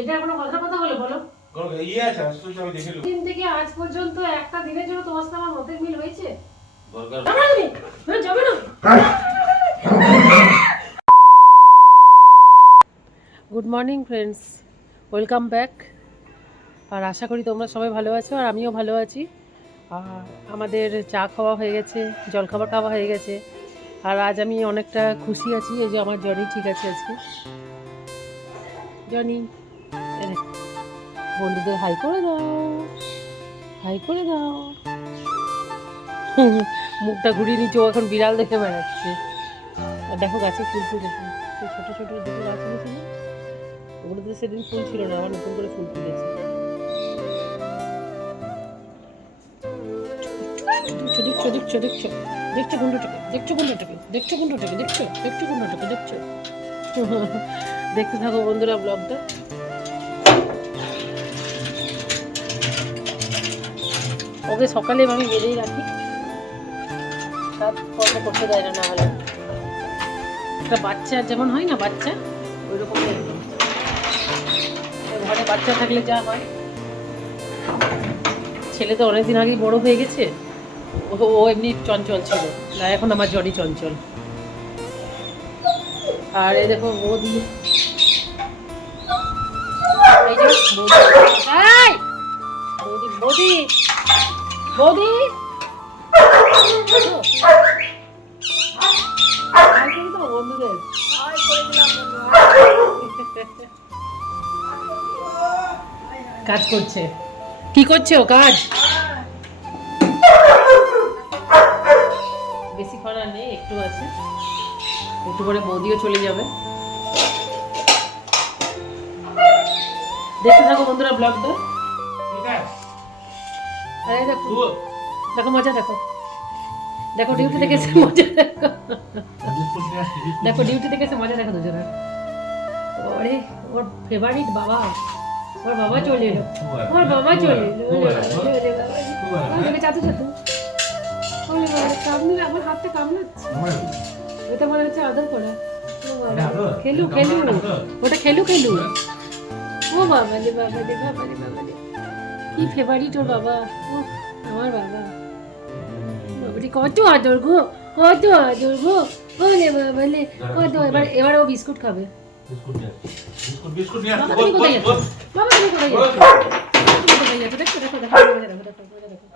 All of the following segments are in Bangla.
এটা কোনো কথা কথা হলো বলো? ইয়ে আছে, আসলে আমি দেখে নেব। দিন থেকে আজ পর্যন্ত একটা দিনের জন্য তোমার সাথে আমার মতের মিল হয়েছে? দরকার যাবে না। Good morning friends, welcome back. আর আশা করি তোমরা সবাই ভালো আছো, আর আমিও ভালো আছি। আর আমাদের চা খাওয়া হয়ে গেছে, জলখাবার খাওয়া হয়ে গেছে। আর আজ আমি অনেকটা খুশি আছি, এই যে আমার জনি ঠিক আছে আজকে। জনি, বন্ধুদের হাই করে দাও, হাই করে দাও। মুখটা ঘুরিয়ে নিচ্ছে, ও এখন বিড়াল দেখে বেড়াচ্ছে। আর দেখো গাছে ফুল ফুটেছে, সেই ছোটো ছোটো দুটো গাছ এনেছিল, ওগুলোতে সেদিন ফুল ছিল না, আবার নতুন করে ফুল ফুটেছে। দেখছো দেখছো দেখছো দেখছো গুন্ডটাকে, দেখছো গুন্ডটাকে, দেখছো গুন্ডটাকে, দেখছো দেখছো গুন্ডটাকে, দেখছো। দেখতে থাকো বন্ধুরা ব্লগটা। ওকে সকালে আমি বেঁধেই রাখি, কাজ কর্ম করতে দেয় না, না হলে একটা বাচ্চা যেমন হয় না, বাচ্চা ওই রকমই একদম। ঘরে বাচ্চা থাকলে যা হয়, ছেলে তো অনেকদিন আগেই বড় হয়ে গেছে, ও এমনি চঞ্চল ছিল না, এখন আমার জনি চঞ্চল। আর এই দেখো বৌদি, এই যে বৌদি, বৌদি বৌদি বন্ধুদের কাজ করছে। কি করছে ও কাজ? বেশিক্ষণ আর নেই, একটু আছে, একটু পরে বৌদিও চলে যাবে। দেখতে থাকো বন্ধুরা ব্লগটা। আরে দেখো দেখো মজা, দেখো দেখো ডিউটি থেকে এসে মজা, দেখো দেখো ডিউটি থেকে এসে মজা দেখো দুজনের। ওরে ওর ফেভারিট বাবা, ওর বাবা চলে এলো, ওর বাবা চলে এলো, চাতু চাতু কামড়ে, আমার হাতটা কামড়াচ্ছে, এটা মনে হচ্ছে আদর করা। খেলু খেলু, ওটা খেলু খেলু। ও বাবা রে বাবা রে বাবা রে বাবা রে, কি ফেভারিট ওর বাবা, ও আমার বাবা, বাবাটি কত আদর গো, কত আদর গো, বলে বাবালে কত। এবার ও বিস্কুট খাবে। বাবা তুমি কোথায় যাচ্ছ? বাবা তুমি কোথায় যাচ্ছ? তুমি কোথায় যাচ্ছ? দেখো দেখো দেখো দেখো দেখো দেখো,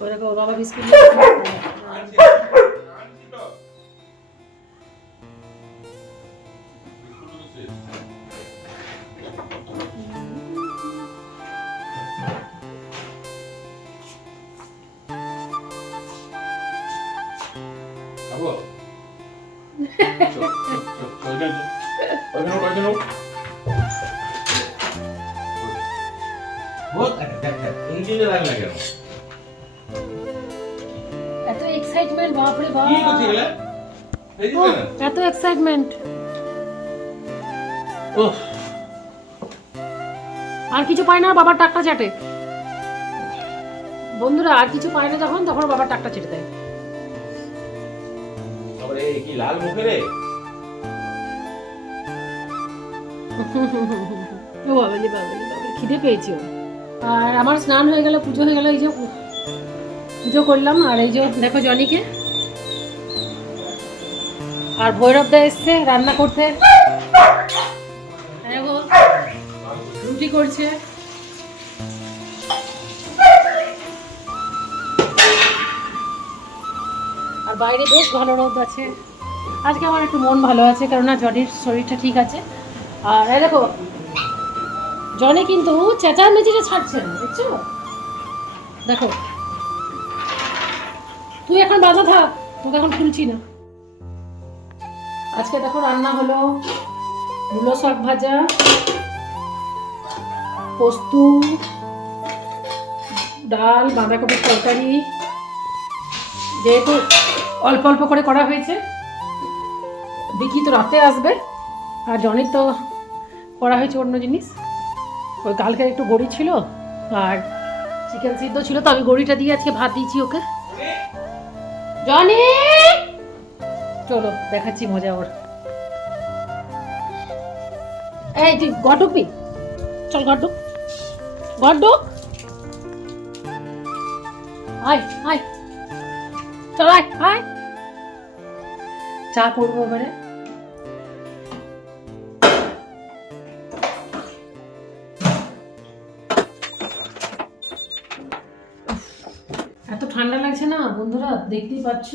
ও দেখো ওর বাবা বিস্কুট এত এক্সাইটমেন্ট, বাপরে বাপ, এত এক্সাইটমেন্ট। আর কিছু পায় না, বাবার টাকটা চাটে বন্ধুরা, আর কিছু পায় না যখন, তখন বাবার টাকটা চেটে দেয়। কি লাল মুখে রে, ও বাবালি বাবালি বাবালি, খিদে পেয়েছি ওর। আর আমার স্নান হয়ে গেল, পুজো হয়ে গেল, এই যে পুজো করলাম। আর এই যে দেখো জনিকে, আর ভৈরবদা এসছে রান্না করতে, রুটি করছে। আর বাইরে বেশ ভালো রোদ আছে। আজকে আমার একটু মন ভালো আছে, কেননা জনির শরীরটা ঠিক আছে। আর এই দেখো জনি কিন্তু চেঁচামেচিটা ছাড়ছে না, দেখছো? দেখো তুই এখন বাধা থাক, তোকে এখন খুলছি না। আজকে দেখো রান্না হলো মূলো শাক ভাজা, পোস্ত, ডাল, বাঁধাকপির তরকারি, যেহেতু অল্প অল্প করে করা হয়েছে, দেখি তো রাতে আসবে। আর জনির তো করা হয়েছে অন্য জিনিস, ওই কালকে একটু গড়ি ছিল আর চিকেন সিদ্ধ ছিল, তো আমি গড়িটা দিয়ে আজকে ভাত দিয়েছি ওকে। জনি চলো দেখাচ্ছি মজা ওর। এই তুই ঘর ঢুকবি, চল ঘর ঢুক, ঘর ঢুক, আয় আয়, চল আয় আয়, চা করবো এবারে। এত ঠান্ডা লাগছে না বন্ধুরা, দেখতেই পাচ্ছ।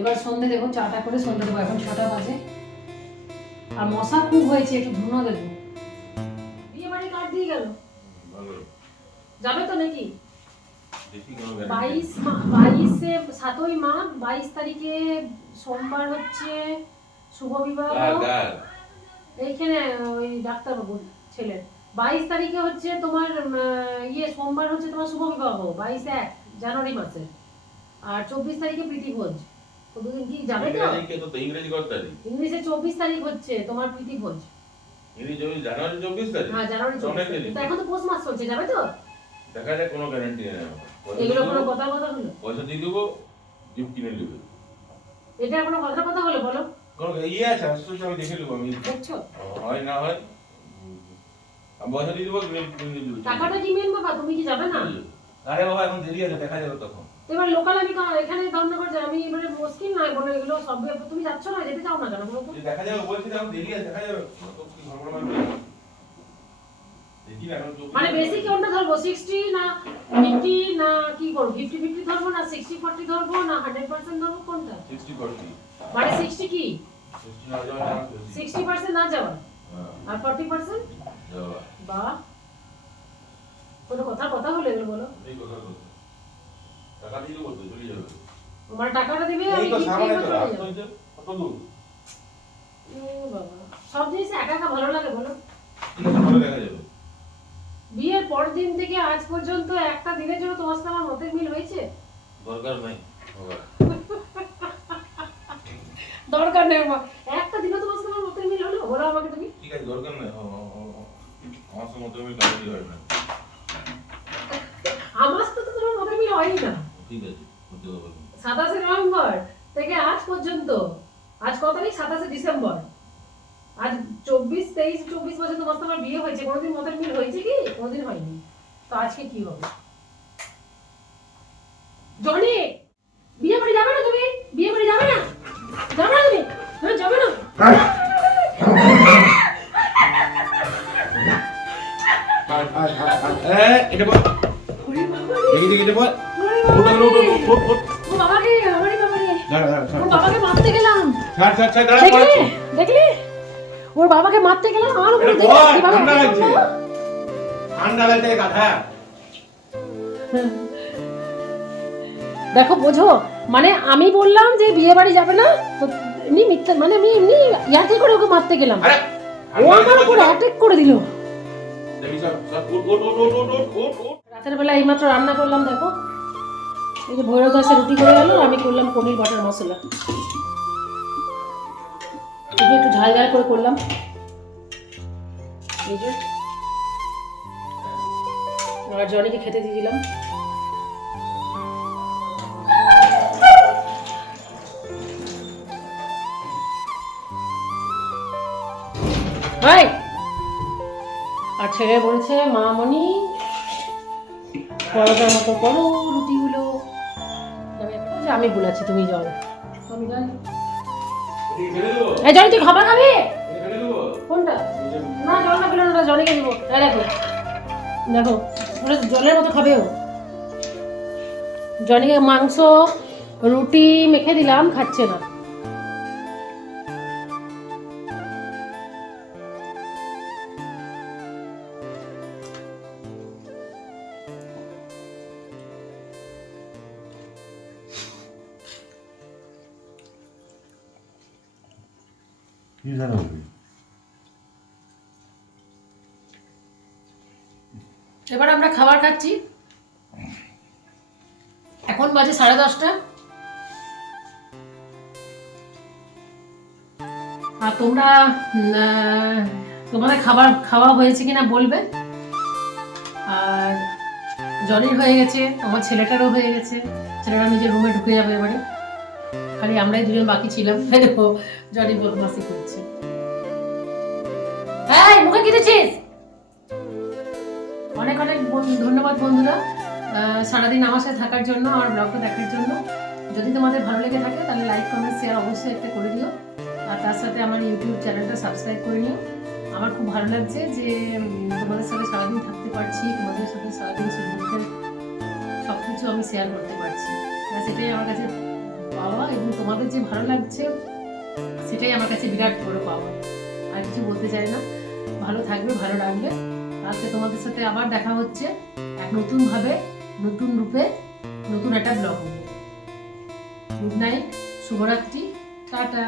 এবার সন্ধে দেবো, চাটা করে সন্ধে দেবো, এখন 6টা বাজে। আর মশা খুব হয়েছে, একটু ধুনো দেবো। বিয়ে বাড়ি কার্ড দিয়ে গেল, যাবে তো নাকি? 7ই মাঘ 22 তারিখে সোমবার হচ্ছে শুভ বিবাহ। এইখানে ওই ডাক্তারবাবু ছেলের 22 তারিখে হচ্ছে তোমার সোমবার হচ্ছে তোমার শুভ বিবাহ, 22/1 জানুয়ারি মাসে। আর 24 তারিখে প্রীতিভোজ। তো দুদিন কি যাবে তো? ইংরেজি কত তারিখ? ইংলিশে 24 তারিখ হচ্ছে তোমার প্রীতিভোজ। ইংরেজি জানুয়ারি 24 তারিখ? হ্যাঁ জানুয়ারি 24 তারিখ। তো এখন তো পৌষ মাস চলছে, যাবে তো? দেখা যাক, কোনো গ্যারান্টি নেই। এগুলো কোনো কথা হলো? পয়সা দিয়ে দেবো, গিফট কিনে নেবে। এটা কোনো কথা হলো বলো? কোনো আছে, আসলে আমি দেখে নেবো। আমি দেখছো হয় না হয় আমি পয়সা দিয়ে দেবো, গিফট কিনে নেবে। টাকাটা কি মেন বাবা, তুমি কি যাবে না? আরে বাবা, এখন দেরি আছে, দেখা যাবে তখন। এবার লোকাল আমি এখানে ধর্মনগর যাই, আমি এবারে মুশকিল নয় বলে এগুলো সব। তুমি যাচ্ছ না, যেতে চাও না কেন বলো তো? দেখা যাবে, বলছি এখন দেরি আছে, দেখা যাবে। তো কি ঘর দেখি না, মানে বেশি কোনটা ধরবো, 60 না 50 না কি করব? 50-50 ধরবো না 60-40 ধরবো না 100% ধরবো, কোনটা? 60-40। মানে 60 কি 60 না যাওয়া, 60% না যাওয়া, আর 40% যাওয়া। বাহ, কোনো কথা হলো এগুলো বলো? এই কথা বলতে টাকা দিয়ে দেবো তো, চলে যাবে। তোমার টাকাটা দিবে, এই আমি তো কি সামনে তো করব? রাস্তা হইছে, কত দূর? ও বাবা, সব জিনিস একা একা ভালো লাগে বলো? ঠিক আছে, ভালো দেখা যাবে। বিয়ের পরের দিন থেকে আজ পর্যন্ত একটা দিনের জন্য তোমার সাথে আমার মতের মিল হয়েছে? দরকার নাই বাবা, দরকার নেই মা, একটা দিনও তোমার সাথে আমার মতের মিল হলো? বলো আমাকে তুমি। ঠিক আছে, দরকার নাই। আমার সাথে মতো আমি কাজ হয় না। আমার সাথে তো তোমার মতের মিল হয়ই না। ঠিক আছে, করতে হবে। 27 নভেম্বর থেকে আজ পর্যন্ত, আজ কত তারিখ? 27 ডিসেম্বর। আজ 24 বছর তোমার সাথে আমার বিয়ে হয়েছে, কোনোদিন মতের মিল হয়েছে কি? কোনোদিন হয়নি। তো আজকে কি হবে? জনি, বিয়ে বাড়ি যাবে না তুমি? বিয়ে বাড়ি যাবে না? যাবে না তুমি? হ্যাঁ যাবে না? এটা বল, ওরে বাবা দেখি বল। ওরে ওঠ, বাবা ওঠ, ওঠ, ওঠ, ওঠ। ও বাবাকে, আমারই বাবারে, দাঁড়া, দাঁড়া, ওর বাবাকে মারতে গেলাম। ছাড়, ছাড়, ছাড়, দাঁড়া, দেখলি? পড়াচ্ছি। দেখলি? ওর বাবাকে মারতে গেলাম, আমার উপরে এটা দেখে বল, কিভাবে ঠান্ডা আক্রমণ লাগছে। করলো। ঠান্ডা লাগছে গাধা। দেখো বোঝো, মানে আমি বললাম যে বিয়ে বাড়ি যাবে না, তো এমনি মিথ্যা, মানে আমি এমনি ইয়ার্কি করে ওকে মারতে গেলাম, আরে ও আমার উপর অ্যাটাক করে দিল। দেখি সব সব ওঠ, ওঠ, ওঠ, ওঠ, ওঠ, ওঠ, ওঠ। রাতের বেলা এইমাত্র রান্না করলাম, দেখো এই যে ভৈরব দাসে রুটি করে গেল, আমি করলাম পনির বাটার মশলা, এই যে একটু ঝাল ঝাল করে করলাম। এই যে আর জনিকে খেতে দিয়ে দিলাম। ভাই আর ছেলে বলছে মামনি পরোটার মতো করো রুটিগুলো, আমি বলেছি তুমি যাও, আমি যাই। এদিকে ফেলে দেবো? এই জনি তুই খাবার খাবি? এদিকে ফেলে দেবো? কোনটা? না জল না পেলে ওটা জনিকে দিব। এই দেখো দেখো, ওটা জলের মতো খাবে ও। জনিকে মাংস রুটি মেখে দিলাম, খাচ্ছে না। এবার আমরা খাবার খাচ্ছি, এখন বাজে 10:30। আর তোমরা তোমাদের খাবার খাওয়া হয়েছে কিনা বলবে। আর জনির হয়ে গেছে, আমার ছেলেটারও হয়ে গেছে, ছেলেটা নিজের রুমে ঢুকে যাবে এবারে, খালি আমরাই দুজন বাকি ছিলাম। দেখো জনি বদমাসি করছে। হ্যাঁ মুখে কি দিচ্ছিস? অনেক অনেক ধন্যবাদ বন্ধুরা সারাদিন আমার সাথে থাকার জন্য, আমার ব্লগটা দেখার জন্য। যদি তোমাদের ভালো লেগে থাকে তাহলে লাইক কমেন্ট শেয়ার অবশ্যই একটা করে দিও, আর তার সাথে আমার ইউটিউব চ্যানেলটা সাবস্ক্রাইব করে নিও। আমার খুব ভালো লাগছে যে তোমাদের সাথে সারাদিন থাকতে পারছি, তোমাদের সাথে সারাদিন সুন্দর সব কিছু আমি শেয়ার করতে পারছি। সেটাই আমার কাছে পাওয়া, এবং তোমাদের যে ভালো লাগছে সেটাই আমার কাছে বিরাট বড় পাওয়া। আর কিছু বলতে চাই না। ভালো থাকবে, ভালো রাখবে। আজকে তোমাদের সাথে আবার দেখা হচ্ছে এক নতুনভাবে, নতুন রূপে, নতুন একটা ব্লগ নিয়ে। গুড নাইট, শুভরাত্রি, টাটা।